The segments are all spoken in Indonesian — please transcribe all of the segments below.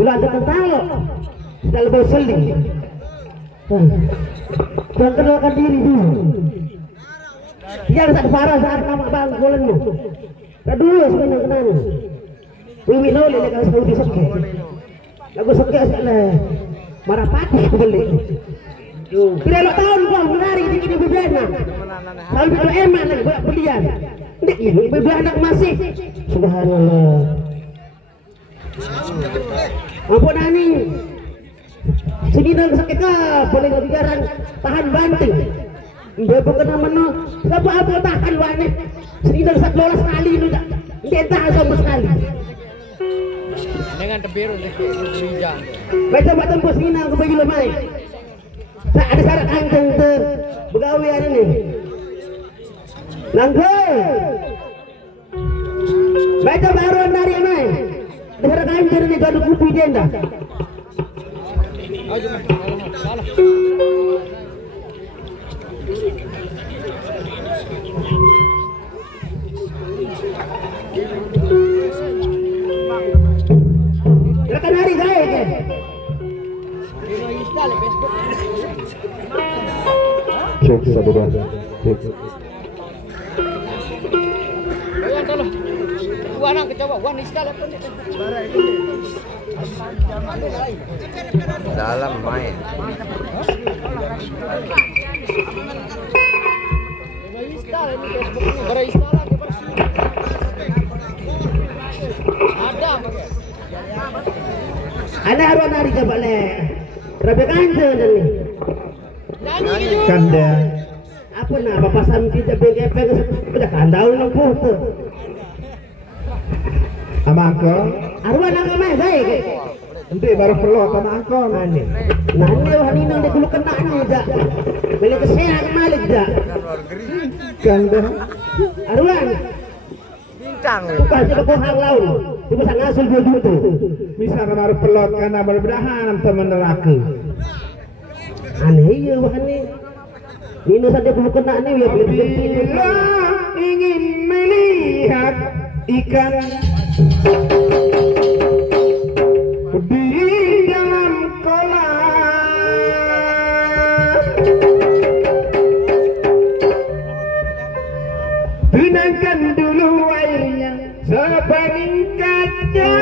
Bulan tentang lo sudah lebih seling. Jangan kenalkan diri dulu. Jangan tak parah saat nama bang golenmu. Tak dulu sebenarnya kenal. Belum minum lele kalau sekali disokek. Lagu sokek salah. Marah pati aku beli. Bila tahun kau menari di kini berbeda. Tahun itu emak lagi buat belian. Ini berbeda anak masih. Subhanallah. Ampun ani. Sini dan sakit boleh bicara tahan banting. Bebo kena meno. Apa tahan wanet. Sini dan sak lolos sekali itu tak. Dia tahan sama sekali. Dengan tebiru nih hijau. Baca tembus ini aku bagi lemai. Tak ada syarat angkeng ter begawian ini. Langke. Baca baru dari mai. Dengar angkeng ini gaduh kupi dia dah. Salah. Silakan hari saya ke. Cek satu dua. Cek. Ayo tolong. Dua anak coba wan iskal apa ni? Dalam main. Iskal ini Facebook ni beriskal lagi bersih. Ada pakai. Ada arwah nari coba le. Rabi kanjeng ni. Kanda. Apa nak bapak sampai kita bengkepeng sudah kandau lempuh tu. Amangko. Arwah nak mai baik. Nanti baru perlu tanah angko nani. Nani hari ini dia dulu kena ni dah. Bila kesehat malik dah. Kanda. Arwah. Bintang. Bukan dia berkohang laut. Dia bisa ngasul dia dulu tu. Bisa baru perlu karena berbedahan teman neraka. Aneh ya bahan ni. Nino saja belum kena ni ya boleh Bila ingin melihat ikan di dalam kolam, tenangkan dulu airnya sepening kaca.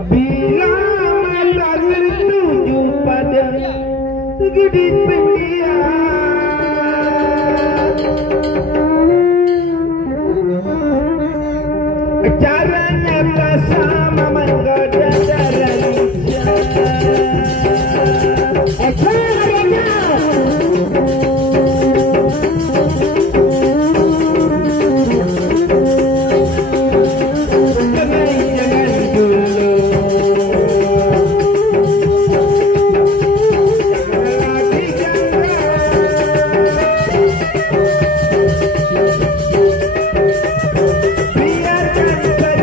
Bila mata tertuju pada gede pendiam, caranya bersama menggoda darah biarkan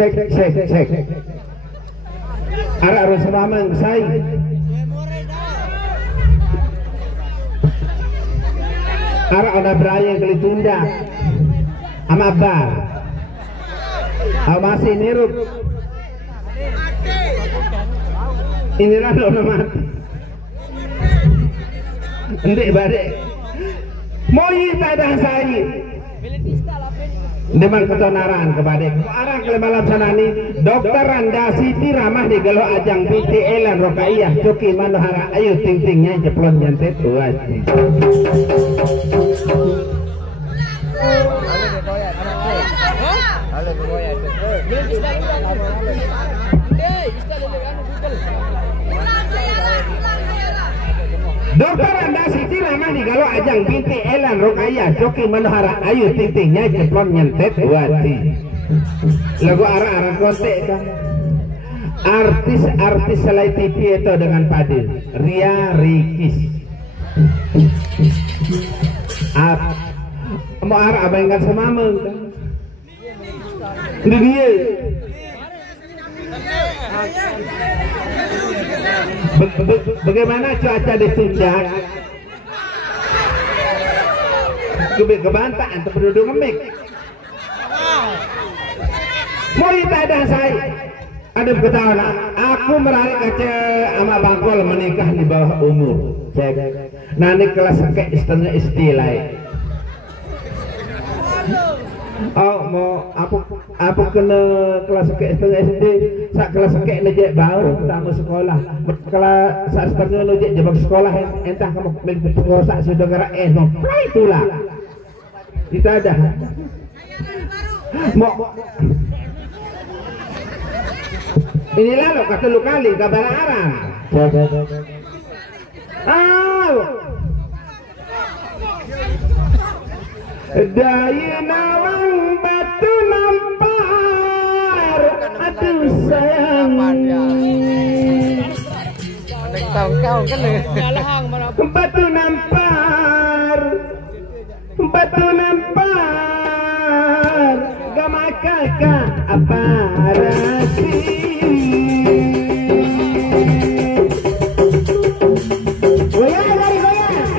Cek. Ara harus mamang say. Ara ada beraya kali tunda. Ama bar. Masih nirup. Inilah lo mati. Ndek badek. Moi tadah saya. Deman ketonaran kepada arah ke malam sanani Dokter Randa Siti Ramah di gelo ajang BTL dan Rokaiyah Coki Manohara ayo ting-tingnya jeplon nyantet wajib. Dokter Anda Siti Ramah di galo ajang binti Elan Rokaya Coki Manohara ayu ting-tingnya jeplon nyentet wati lagu arah-arah kontek kan artis selai TV itu dengan Padil Ria Rikis mau arah abang kan semameng kan dia bagaimana cuaca di Tunjak? Kebantak untuk penduduk ngemik. Mau ada saya. Ada ketahuan. Aku meraih kaca sama bangkol menikah di bawah umur. Cek. Nanti kelas kayak setengah istilah. Oh mau aku kena kelas kayak setengah SD sak kelas kayak nejek bau tamu sekolah kelas sak setengah nejek jebak sekolah entah kamu milik pengosak sudah gerak no itulah kita ada mau inilah lo kata lu kali kabar arang daya nawang batu nampar aduh sayang batu nampar gama kakak apa rasi goyang dari goyang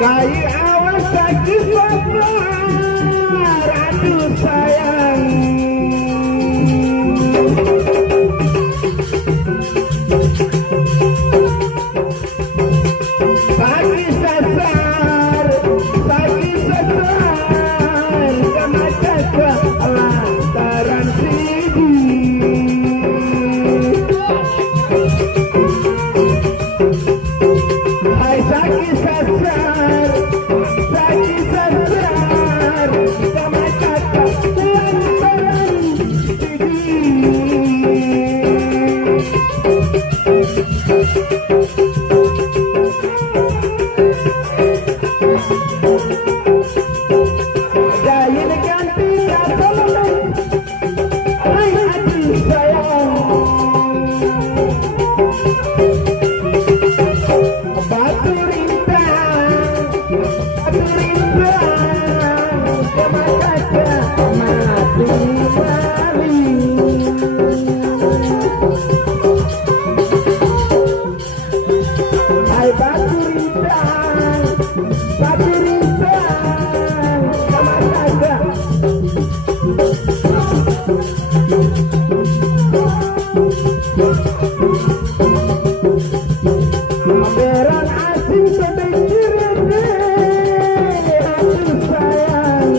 kayu awas sakit bakar aduh sayang sakit sasar sama kakak lantaran sini hai sakit sasar sama kakak lantaran jahil ganti kapal hai aduh sayang batu rintang sama kakak mati mari hai batu rintang sama kakak berang asing sebejirnya aduh sayang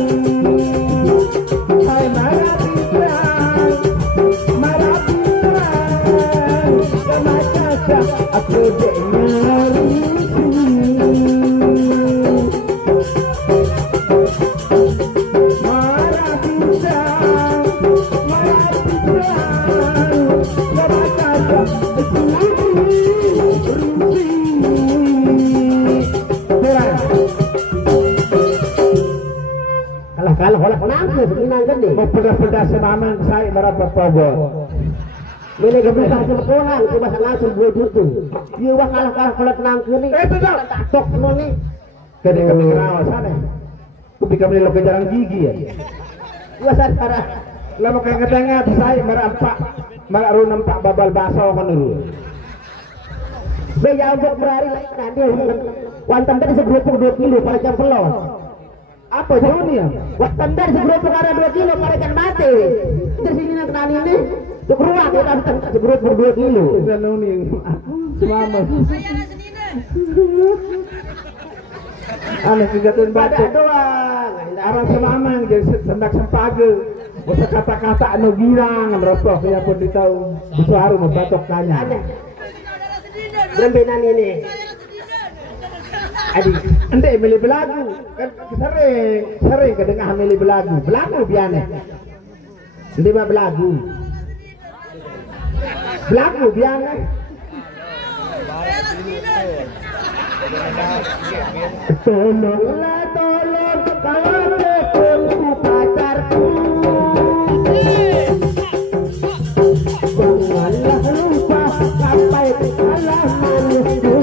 nangke seminang gede. Mau pedas-pedas semamang saya berapa pogo. Mene geblek sekolah coba langsung 2 juta. Ieu wah kalah-kalah kolat nangke nih. Itu dah. Tok no nih. Kade kami kerawas sana. Kupi kami lo kejarang gigi ya. Gua sadar. Lama kayak ngedengar saya mararu nampak babal baso kan dulu. Be ya untuk berari nanti wantan tadi 22 kilo pada jam pelon. Apa jauh nih ya? Wantan tadi 22 kilo pada jam mati. Dari sini nak kenal ini. Tuh ruang ya wantan 22 kilo. Itu nih semama. Aneh kegiatan baca doang. orang semamang jadi sendak sempage. Masa kata-kata anu girang rokok ya pun ditahu suara membatok tanya. Rembenan ini. Adik, ente milih belagu kan sering kedengar milih belagu biane. Ente mah belagu biane. Tolonglah kalau ketemu pacarku. Janganlah lupa sampai kalah manisku.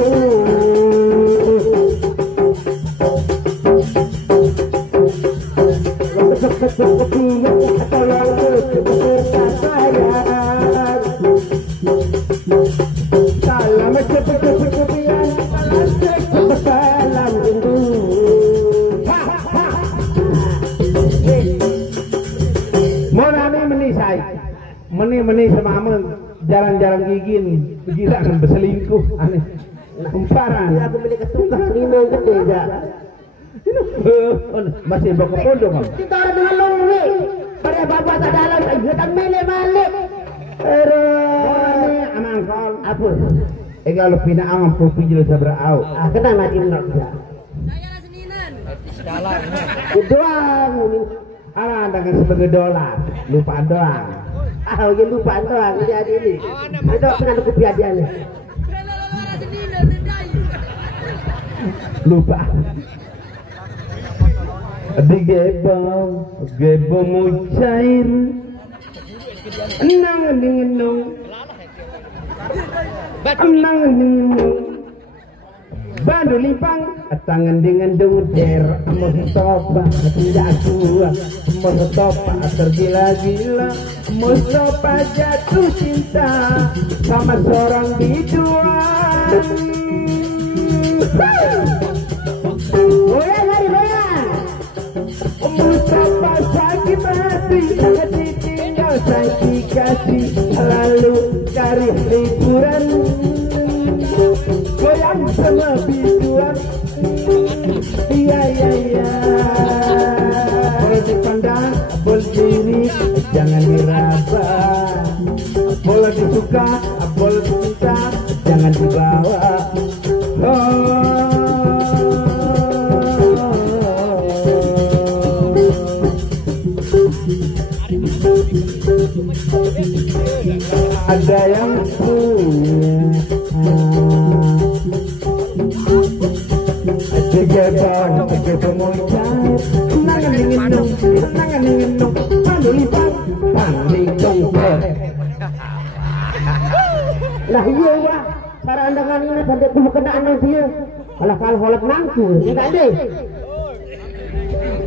Tolong cepet sayang. Salam cepet-cepet salam rindu. Monami meni semamang jalan-jalan gigi nih gila kan berselingkuh aneh umparan Ya aku beli ketukas 5 gede ya. masih bawa ke pondok kan Kita orang dengan luwe. Pada bapak tak dalam kegiatan mele-male. ini anak angkol Apa? kalau pinaan propi jelas berau Kena lagi menurut dia. Doang. alah dengan sebagai dolar lupa doang Ya lupa doang jadi ini. Ada pernah aku piadian. lupa di gebong mucair enang dinginung enang dinginung bandu lipang tangan dengan duder mau topa tidak kuat mau topa tergila-gila mau topa jatuh cinta sama seorang biduan. Goyang hari goyang. Mustafa sakit hati ditinggal sakit kasih lalu cari hiburan goyang sama biduan iya boleh dipandang boleh diri jangan diraba boleh disuka boleh dicinta jangan dibawa ada yang punya ketemu nangan minum pandu lipat tanding dongker. Lah iya wah. Cara andangan ini pada kubu kenaan dia. Kalau holak nangku, enggak deh.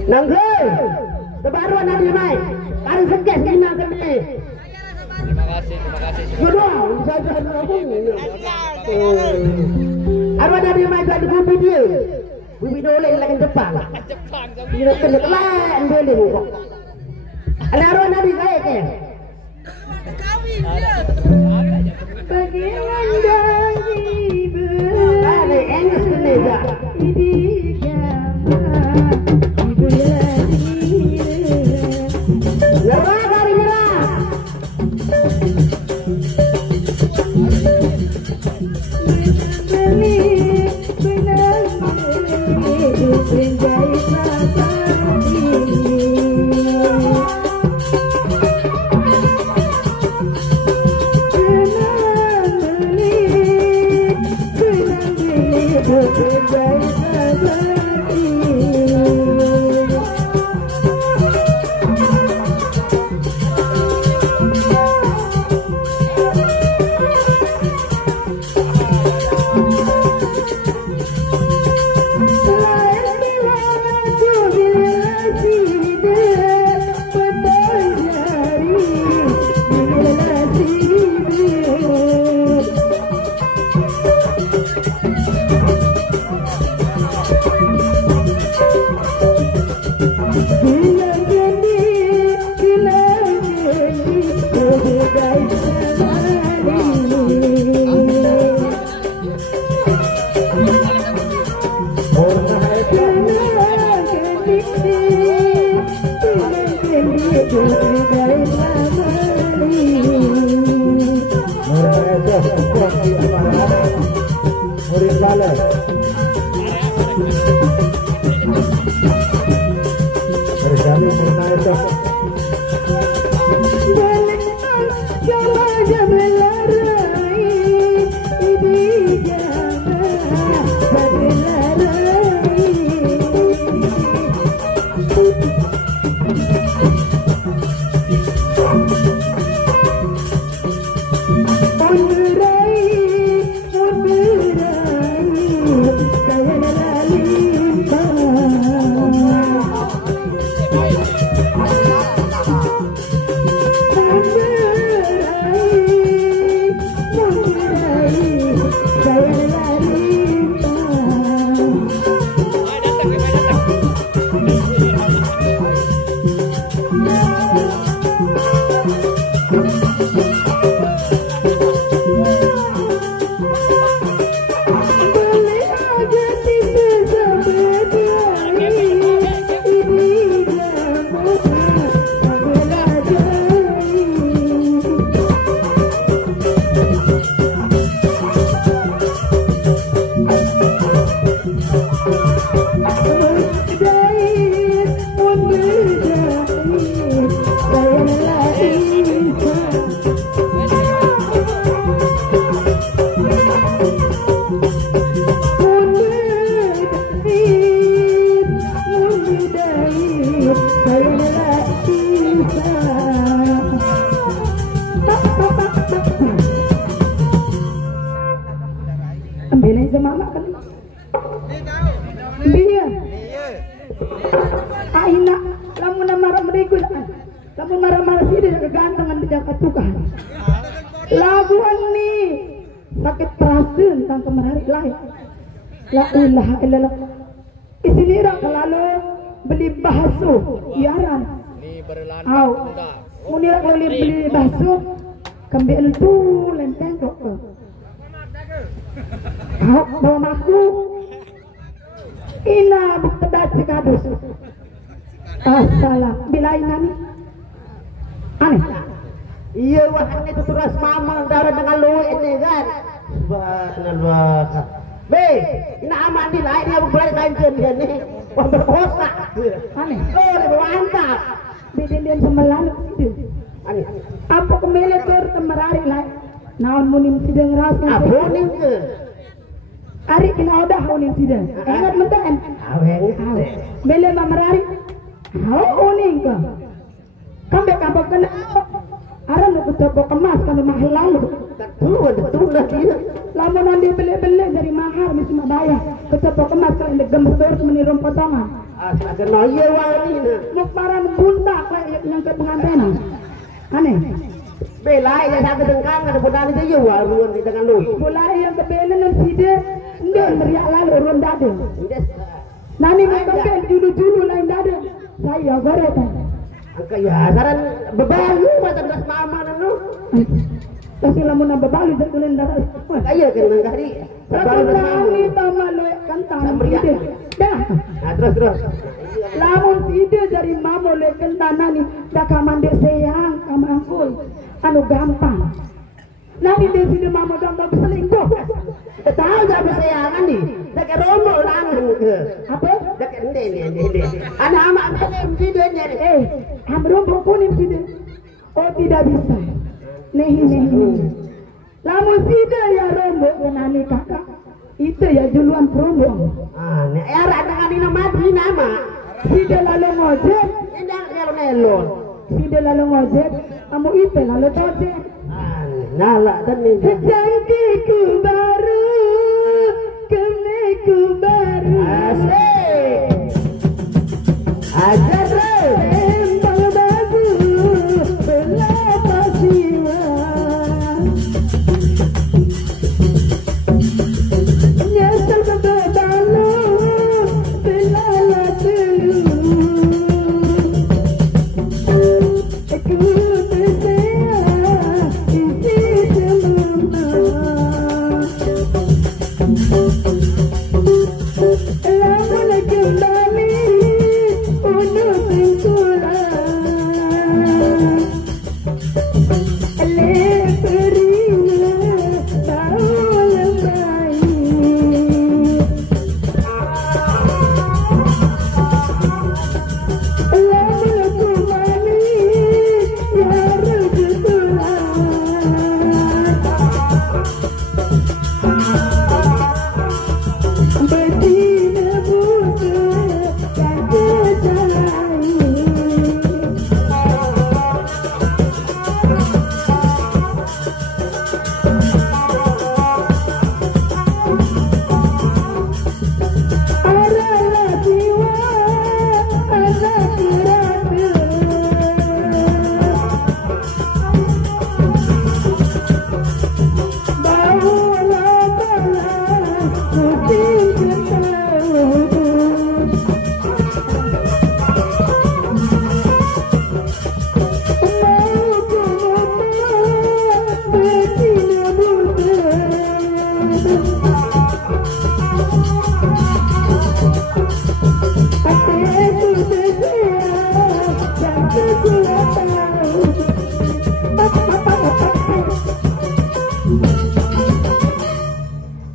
Nangku. Sebaruan hari mai. Kali sekes lima kene. Terima kasih. Jodoh, saja ngomong ini. Arwah dari mai gak di dia. Bibi dole lagi depan. Dia kena telan dole kok. Ada arwah dari kaya ke? Bagaimana dari Ada enak kene dah. Nyerah dari nyerah. La ilaha illallah. Isini rak lalu beli bakso iaran. Muni rak lalu beli bakso kambing tu lenteng kok. Bawa maku. Ina buktedat sikadus. Assalam. Bilain nani. Aneh. Iya wahan itu suras mama darah dengan lu ini kan. Subhanallah. Be, ina aman di lain dia berbalik kangen dia nih. Wah berkosa. Aneh. Oh, lebih mantap. Bidin sembelan itu. Aneh. Apa kemele tur temerari lai. Naon munim sidang ras. Apa nih ke? Ari kena udah munim sidang. Ingat menten. Aweng. Mele mamerari. Hau uning ke. Kambe kapok kena. Aran aku coba kemas kalau mahal lalu. Betul lah dia. Lama nanti beli-beli dari mahal mesti bayar. Kecoba kemas kalau ini gembur menirum potongan. Asal kena iya wani na. Mukbaran buntak lah yang ke pengantin. Aneh. Belai ya sakit dengkang ada pedang itu iya waruan di tangan lu. Mulai yang kebelen dan sida, ndon meriak lalu urun dada. Nani ngomong julu-julu lain dada. Saya goreng. Angka ya saran bebalu macam das mama nu. Kasi lamun na babalu dan kulen darah. Kaya kan ngari. Bebalu ni tama lo kantang. Dah. Nah terus. Lamun sida dari mamo le kentana ni dah kamande sayang sama angkul. Anu gampang. Nani dia sida mamo dong tak selingkuh. Tahu tak persayangan ni? Dak romo langan ke. Apa? Dak ende. Anak amak ende dia ni. Amro kuning sida. Oh tidak bisa. Nehi. Lamun sida ya rombo nani kakak. Itu ya juluan promo. Nek era dengan dina madri nama. Sida lalu ngojek. Endang kalau nelon. Sida lalu ngojek. Kamu itu lalu tojek. Nala dan ni. Cantikku baru, kemeku baru. Asik. Ajar terus. Embang bagus, belapa jiwa. Nyesel bebalu, belala dulu. Aku bersayang, isi semua. Lama kembali untuk singkulan.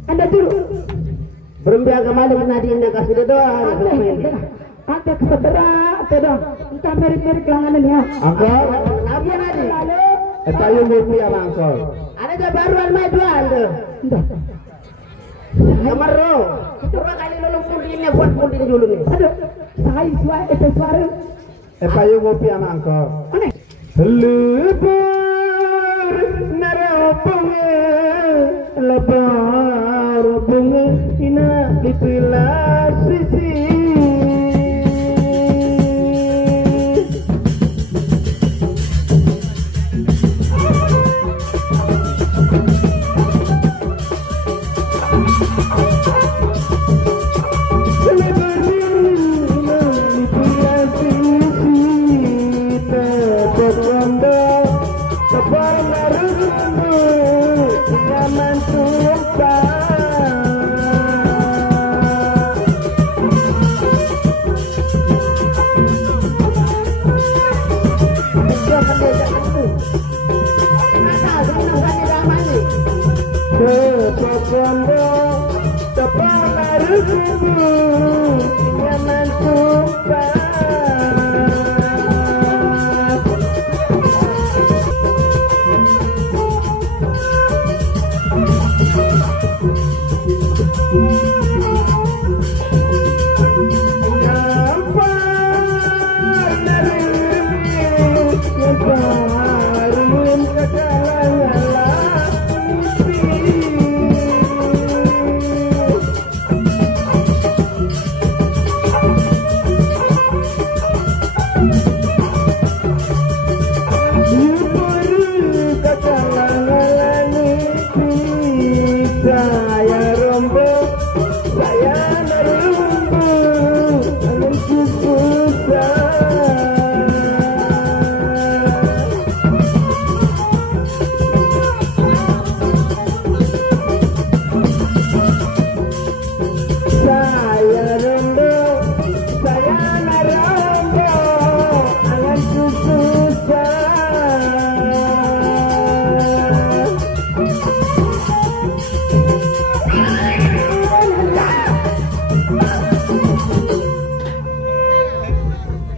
Anda dulu. Berembia kemana kena diindah kasih doa. Ada keseberat, tidak. Entah mirip-mirip kelanganan ya. Angkor, Nabi Nadi. Lalu, tayo ngopi sama angkor. Ada je baruan mai tuan tu. entah. Kamar ro. Kita kali lolong pundinnya buat pundin dulu nih. Aduh, saya suara. Tayo ngopi sama angkor. Aneh. Lebar narapunge, lebar bunga ina dipilah sisi.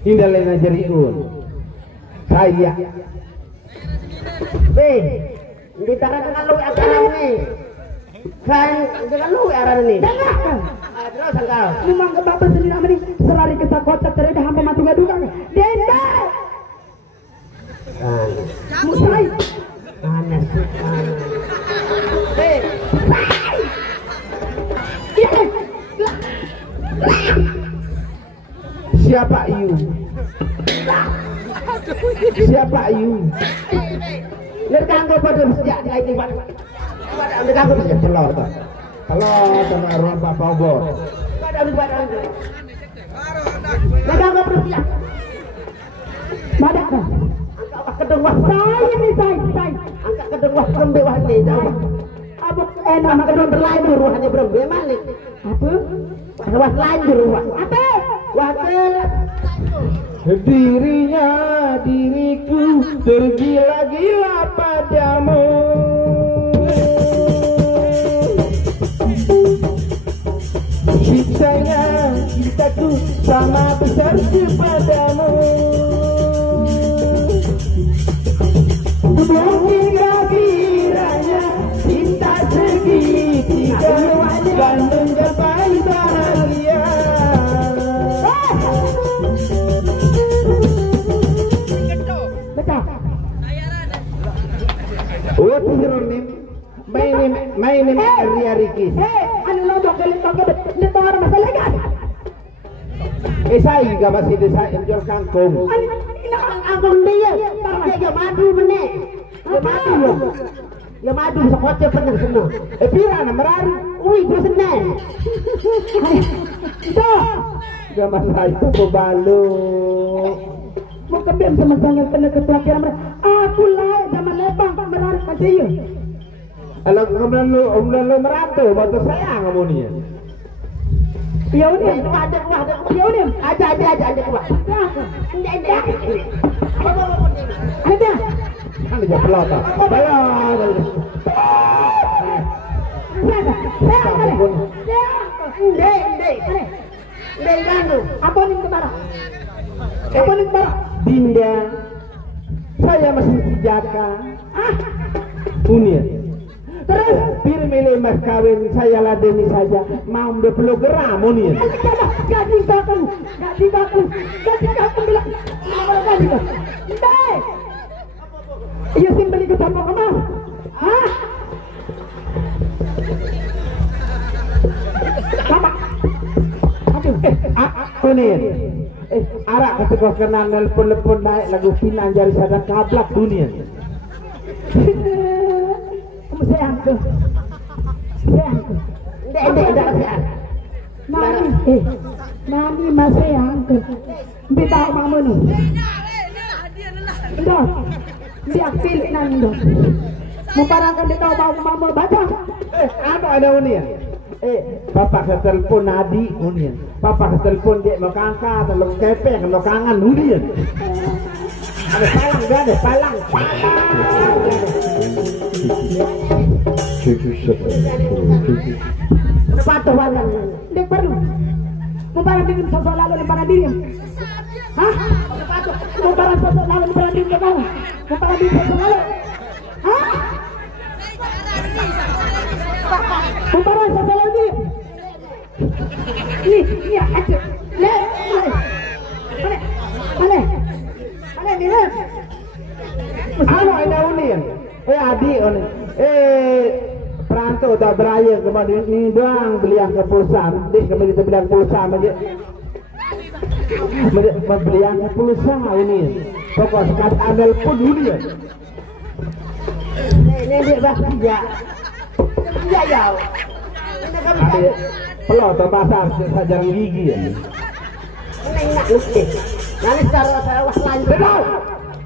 Indah lena jeriun. Saya. Be, di tangan dengan lu akan ni. Kan dengan lu arah ni. Dengarkan. Terus engkau. Memang ke bapak sendiri nama ni selari ke sakota tereda hampa matu gaduh. Denda. Musai. Anas. Be, Siapa you? Siapa you? lerkanggo pada sejak di IT Pak. Pada lerkanggo sejak Pelor tak? Pelor sama ruang Pak Bogor. pada lerkanggo bersiap. Badak dah. Angkat wah kedeng wah Saya ni saya. angkat kedeng wah kembe wah ni jauh. Abuk nama Kedeng berlanjur wahnya berembe malik. apa? Wah lanjur wah. Apa? Wah Dirinya diriku tergila-gila padamu. Cintanya cintaku sama besar kepadamu. Kira-kiranya cinta segitiga dan menggapai bahagia. Betul. Oh, tidur nih. Main Ria Rikis. Anu lo dokter ni orang masalah kan? Saya juga masih desa jual kangkung. Angkong dia, dia madu meneh. Ya madu loh. Ya madu bisa kocok pernah semua. Pirana merari. Ui, gue seneng. Dah. Zaman saya itu bebalu. Mau kembali sama saya kena kepelakiran mereka. Aku lah zaman lebang menarik kat dia. Kalau kemudian lu merantau, waktu saya ngomongnya. Ya udah. Ada kuah. Ya udah. Ada kuah. Enggak. Ada. Kan dia pelota. Pelot. Apa nih kemana? Apa nih kemana? Dinda, saya masih dijaka. Unia. Terus bir milih mas kawin saya ladeni saja. Mau 20 gram Unia. Gaji kamu bilang. Apa gaji kamu? Ndai. Iya sih beli ke toko kemas. Hah? Apa? Aduh, Unia. Arak ketika kena nelpon naik lagu Finan jari sadar kablak dunia. Kamu sayang ke? Enggak. Mami masih sayang ke? Bita mama nu. Dah. Dia pilih nang dong. Memparangkan dia tahu mau mama baca. Apa ada Unia? Bapak ke telepon Nadi Unia. Bapak ke telepon dia mau angkat, mau kepeng, mau kangen Unia. Ada palang. Sepatu warna. Dia perlu. Memparang dengan sosok lalu lemparan diri. Hah? Memparang sosok lalu lemparan diri ke bawah. Memparang diri sosok lalu. Hah? Memparang sosok lalu diri. Ini aja. Mana ni? Ano ada Unia? Adik Unia. Perantau tak beraya kemudian ni doang beli yang ke pulsa. Dik kembali kita beli yang pulsa aja. Beli yang ke pulsa ini. Pokok sekat ambil pun Unia. Ini dia bahasa ya. Ya. Ini kami Adik pelot atau pasar sajar gigi ya. Ini nak luki. Nanti saya was lanjut.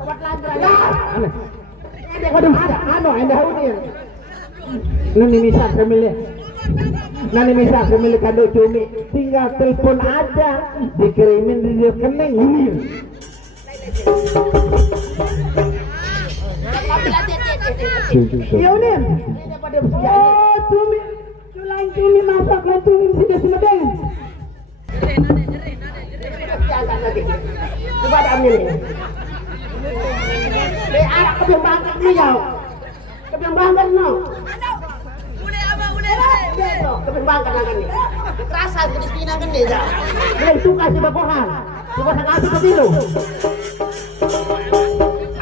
Obat lanjut. Aneh. Waduh, ano ada Unia. Nani misal kemilih kado cumi, tinggal telepon aja, dikirimin di rekening Unia. Ya udah. Oh, cumi. Cumi masak lah cumi sudah semedeng. Coba ada ambil ini. Anak kebimbangan ni jauh. Kebimbangan no. Kebimbangan lagi ni. Kerasan kedisiplinan kan ni jauh. Boleh suka si bapohan. Cuba sangat asik ketilu.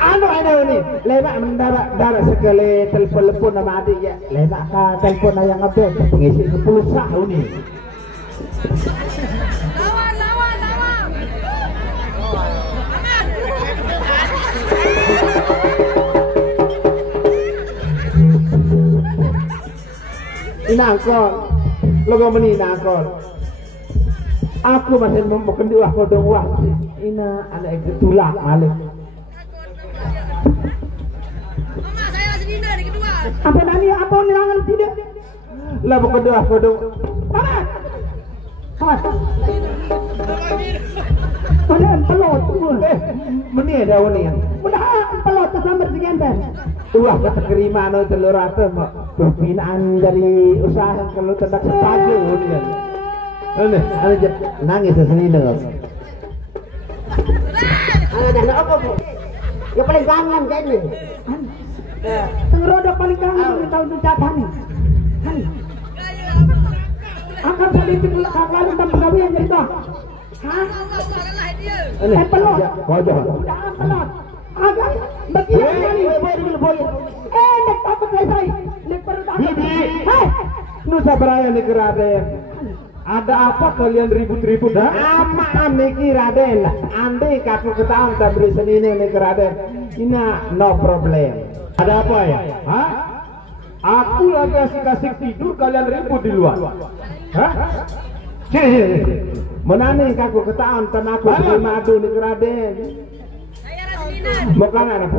Ano ada ni? Lemak mendarat sekali telepon nama adik ya. Lemak ka telepon yang abang pengisi ke pulsa ni. Inangkon, logo meni inangkon. Aku masih membukan dua kodong wah. Ina anak itu tulak malik. Apa nani apa nilangan tidak? Lah bukan dua kodong. Paman. Mana pelot tu? Meni ada ni. Udah pelot tersambar segenter. Wah kata kerima no telur rata mak pembinaan dari usaha kalau tidak sepagi ni. Ana nangis sendiri dong. Ada apa bu? Yang paling kangen kan ni. Tengerodok paling kangen di tahun jatah ni. Akan politik kakalan dan pegawai jadi dah. Hah? Pelot. Wajah. Jangan pelot. Agak begini. Boleh. Nak takut saya. Nak perlu takut. Hei. Nusa Beraya ni Raden. Ada apa kalian ribut-ribut dah? Amaan niki Raden. Andai kakak ketahuan tak beri senini ni Raden. Ina no problem. Ada apa ya? Hah? Aku lagi asik-asik tidur kalian ribut di luar. Hah? Menani kakak ketahuan tan aku beri madu ni Raden. Bukan anak